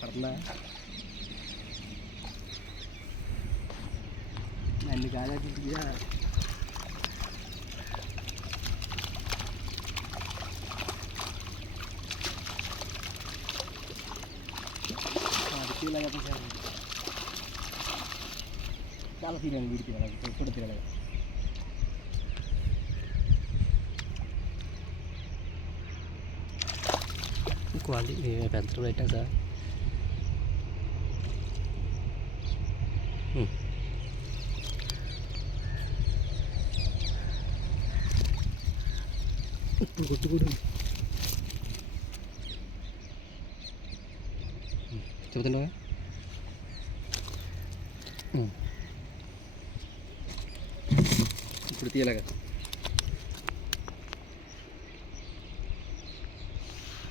పడుతుందా అన్ని కాలేదు చాలా సీన్ వీడికి ఎప్పుడు తిరగలేదు క్వాలిటీ పెంచడం పెట్టా సార్ ఇప్పుడు కొట్టుకోడు చెబుతున్నావా ఇప్పుడు తీయలేగా